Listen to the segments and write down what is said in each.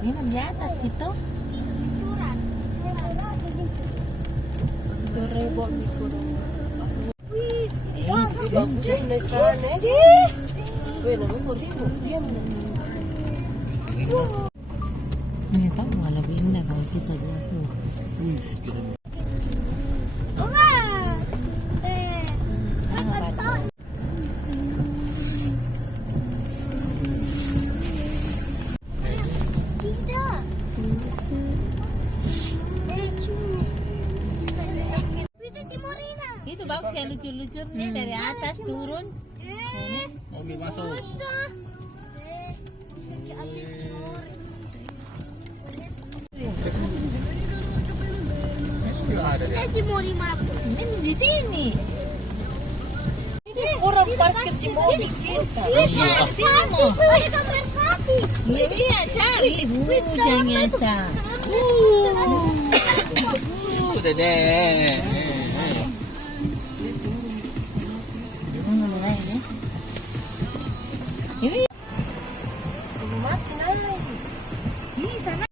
Ini di atas gitu. Dorebon bagus na sana. Bueno, mo diam. Ini tahu malah indah kalau kita jatuh. Itu bagus yang lucu-lucu nih dari atas turun. Oke, masuk. Ini di sini. Ini orang parkir di mobil kita. Iya, di sini mau. Iya, cari bujangnya, cari. Udah deh. Ini mati naik. Di sana.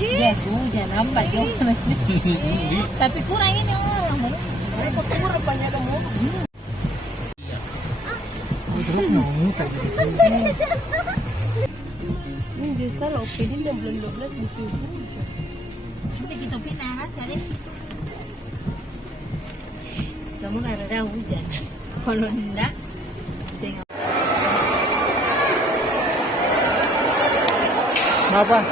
Ya, hujan nampak juga. Tapi kurang ini orang. Mereka kurang banyak mobil. Ini bisa loh, ini jam 12 musim hujan. Nanti kita pindah sari. Semoga ada hujan. Kalau enggak, setengah. Apa?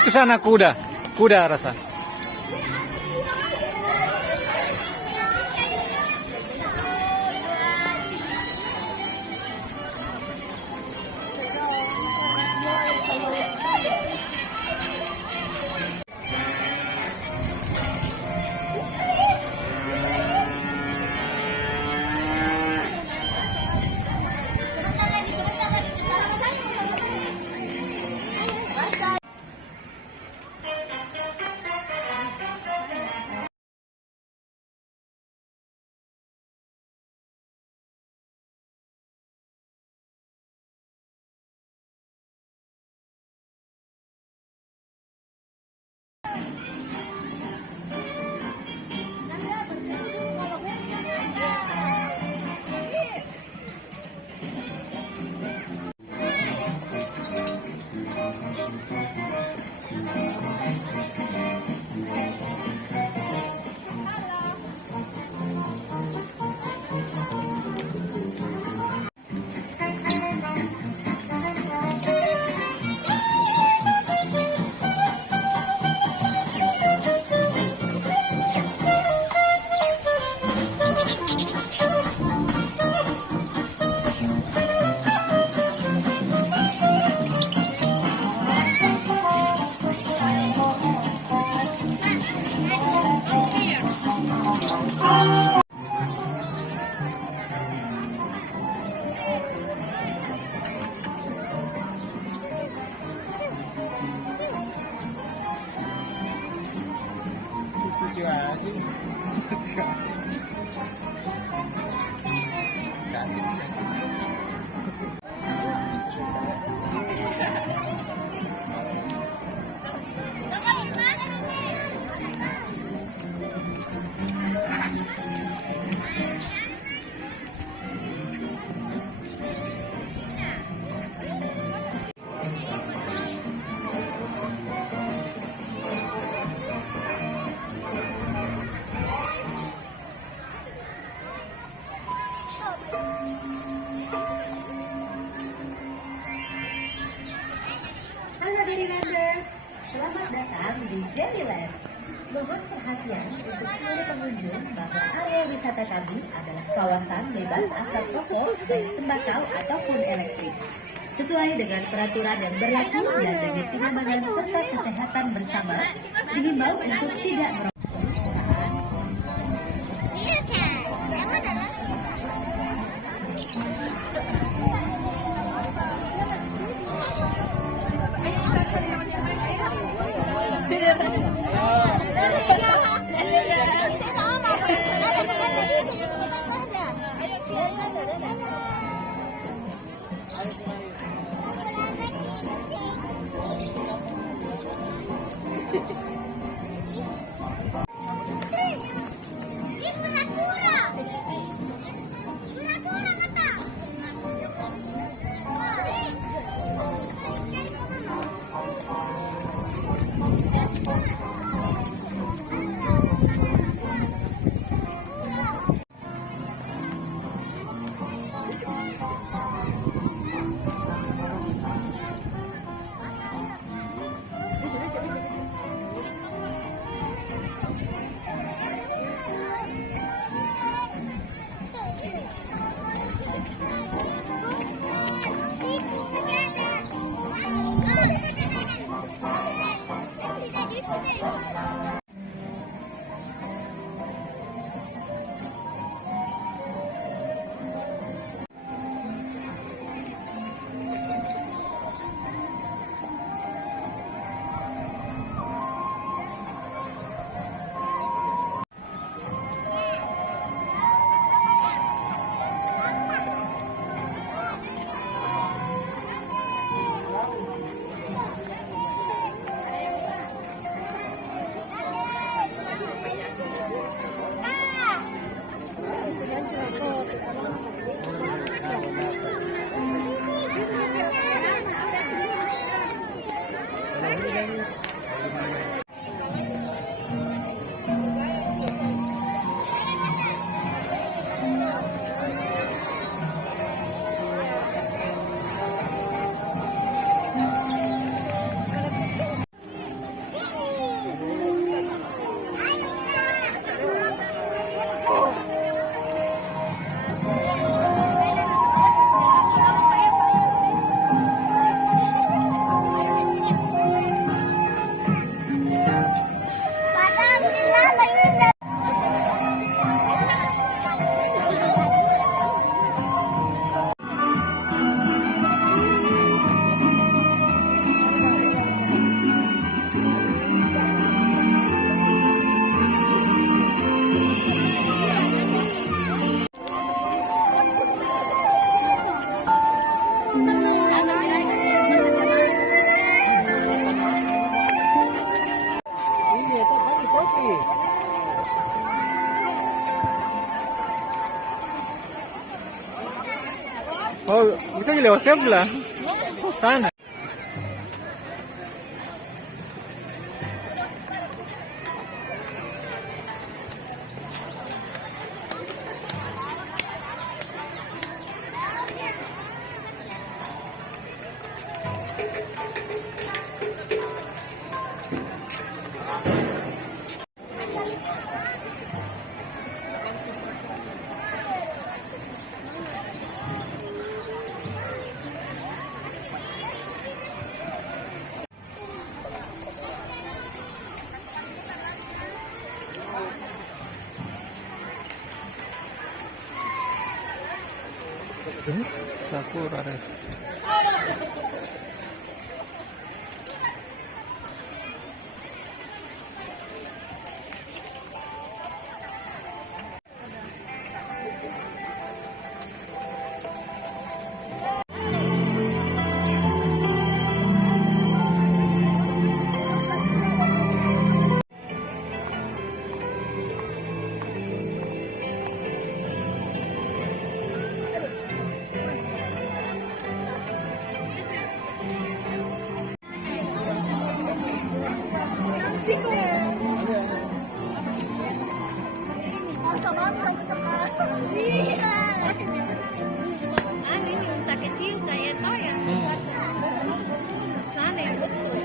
Itu sana kuda rasa. Halo dari Landes, selamat datang di Jellyland. Mohon perhatian untuk seluruh pengunjung bahwa area wisata kami adalah kawasan bebas asap rokok, baik tembakau ataupun elektrik. Sesuai dengan peraturan yang berlaku dan demi kenyamanan serta kesehatan bersama, dihimbau untuk tidak merokok. Oh, bisa lewat sebelah sana. Sakura Rest. Sama Ini unta kecil kayak toh yang besar. Sana yang betul.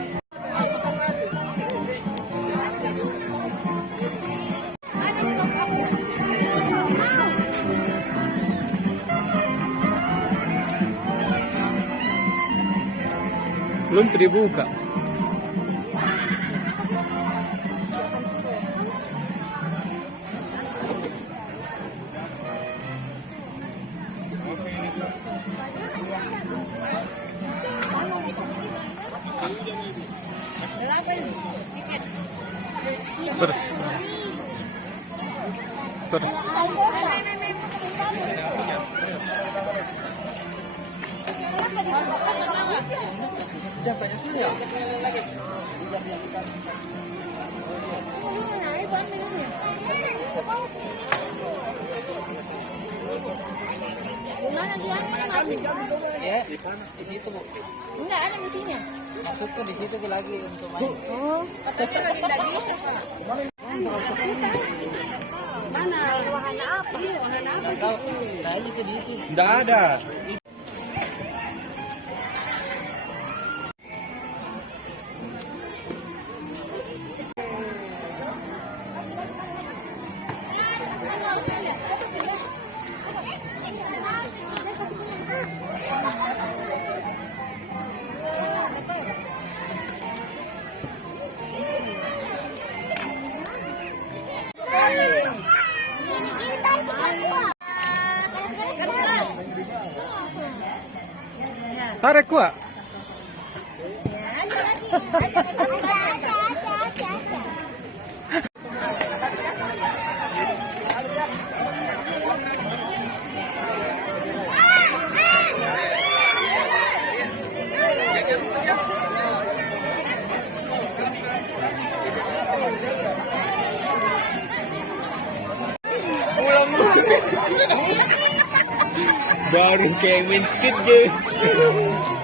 Belum dibuka. Terus. Gimana dia? Ya, di situ Bu. Enggak ada mesinnya. Maksudku di situ lagi untuk main. Oh, katanya lagi enggak bisa, Pak. Mana? Wahana apa? Wahana apa? Nggak tahu. Nah, itu di sini. Nggak ada. Tarik kuat. Baru kayak main skit gitu.